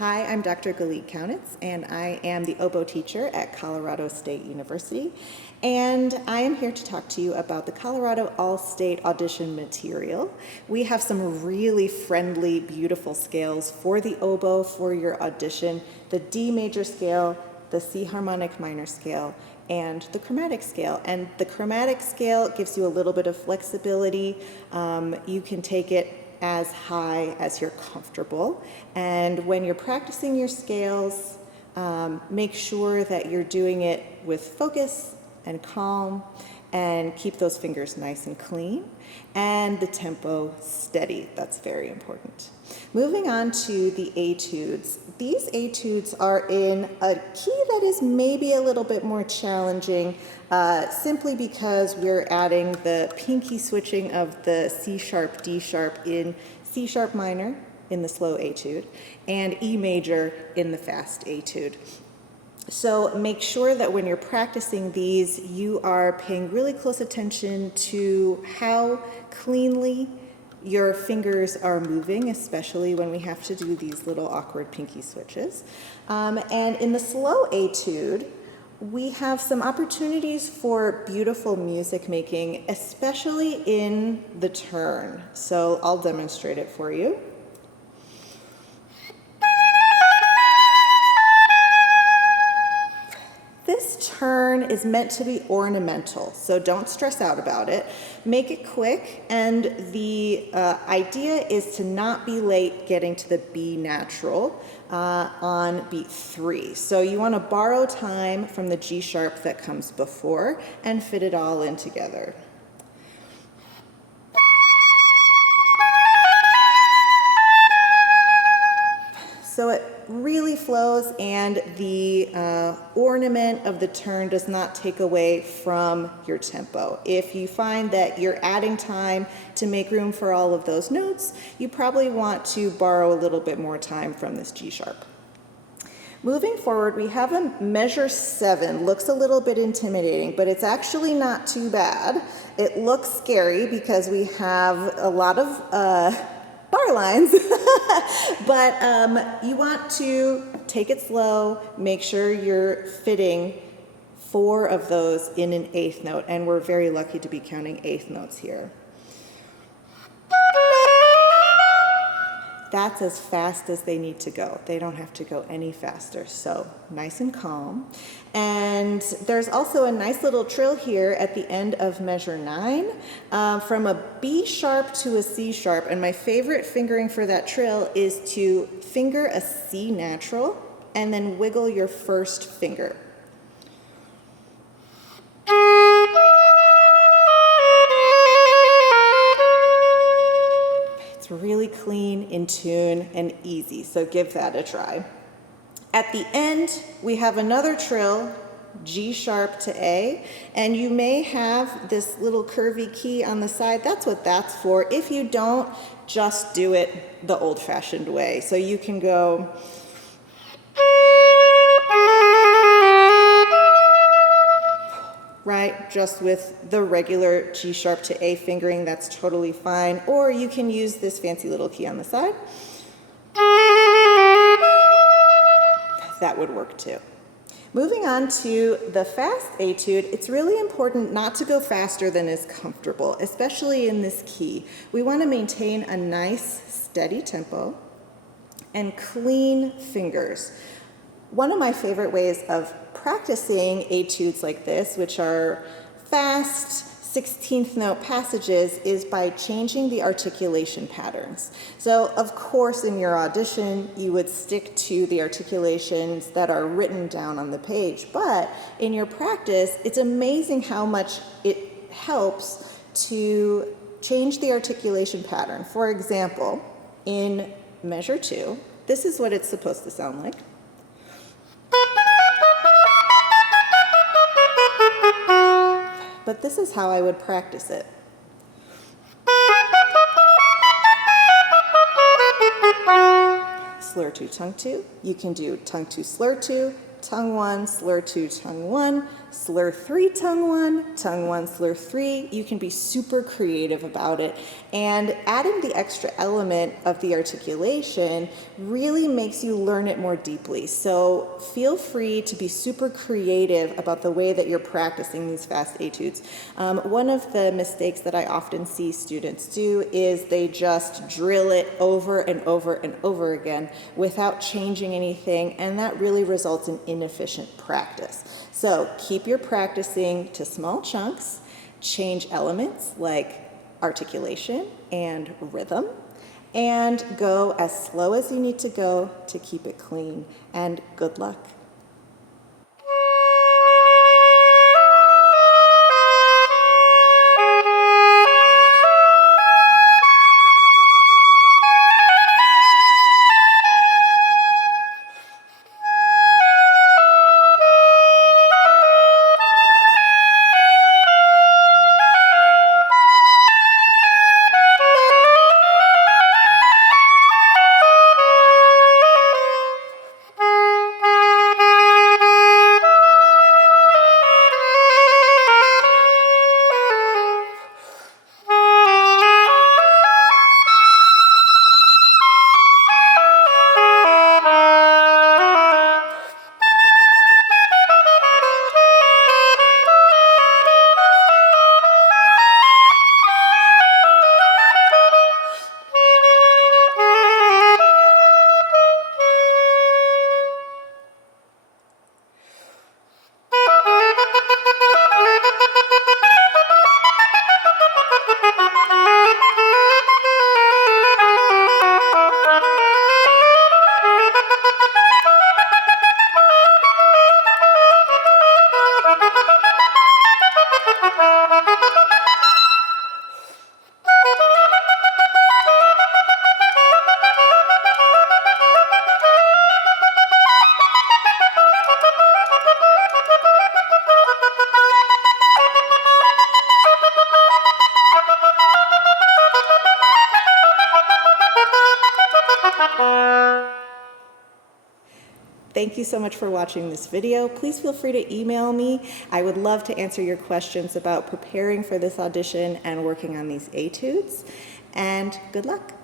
Hi, I'm Dr. Galit Kaunitz, and I am the oboe teacher at Colorado State University. And I am here to talk to you about the Colorado All-State Audition material. We have some really friendly, beautiful scales for the oboe for your audition: the D major scale, the C harmonic minor scale, and the chromatic scale. And the chromatic scale gives you a little bit of flexibility. You can take it as high as you're comfortable. And when you're practicing your scales, make sure that you're doing it with focus and calm, and keep those fingers nice and clean, and the tempo steady. That's very important. Moving on to the etudes. These etudes are in a key that is maybe a little bit more challenging, simply because we're adding the pinky switching of the C sharp, D sharp in C sharp minor in the slow etude, and E major in the fast etude. So make sure that when you're practicing these, you are paying really close attention to how cleanly your fingers are moving, especially when we have to do these little awkward pinky switches. And in the slow etude, we have some opportunities for beautiful music making, especially in the turn. So I'll demonstrate it for you. This turn is meant to be ornamental, so don't stress out about it. Make it quick, and the idea is to not be late getting to the B natural on beat 3. So you want to borrow time from the G sharp that comes before and fit it all in together. So it really flows, and the ornament of the turn does not take away from your tempo. If you find that you're adding time to make room for all of those notes, you probably want to borrow a little bit more time from this G sharp. Moving forward, we have a measure 7. Looks a little bit intimidating, but it's actually not too bad. It looks scary because we have a lot of bar lines, but you want to take it slow, make sure you're fitting 4 of those in an 8th note, and we're very lucky to be counting 8th notes here. That's as fast as they need to go. They don't have to go any faster, so nice and calm. And there's also a nice little trill here at the end of measure 9, from a B sharp to a C sharp, and my favorite fingering for that trill is to finger a C natural and then wiggle your first finger. Really clean, in tune, and easy, so give that a try. At the end, we have another trill, G sharp to A, and you may have this little curvy key on the side. That's what that's for. If you don't, just do it the old-fashioned way. So you can go right, just with the regular G sharp to A fingering. That's totally fine. Or you can use this fancy little key on the side. That would work too. Moving on to the fast etude, it's really important not to go faster than is comfortable, especially in this key. We want to maintain a nice, steady tempo and clean fingers. One of my favorite ways of practicing etudes like this, which are fast 16th note passages, is by changing the articulation patterns. So of course in your audition you would stick to the articulations that are written down on the page, but in your practice it's amazing how much it helps to change the articulation pattern. For example, in measure 2, this is what it's supposed to sound like. But this is how I would practice it. Slur 2, tongue 2. You can do tongue 2, slur 2, tongue 1, slur 2, tongue 1, slur 3, tongue 1, slur 3. You can be super creative about it. And adding the extra element of the articulation really makes you learn it more deeply. So feel free to be super creative about the way that you're practicing these fast etudes. One of the mistakes that I often see students do is they just drill it over and over and over again without changing anything, and that really results in inefficient practice. So keep your practicing to small chunks, change elements like articulation and rhythm, and go as slow as you need to go to keep it clean. And good luck. Thank you so much for watching this video. Please feel free to email me. I would love to answer your questions about preparing for this audition and working on these etudes. And good luck.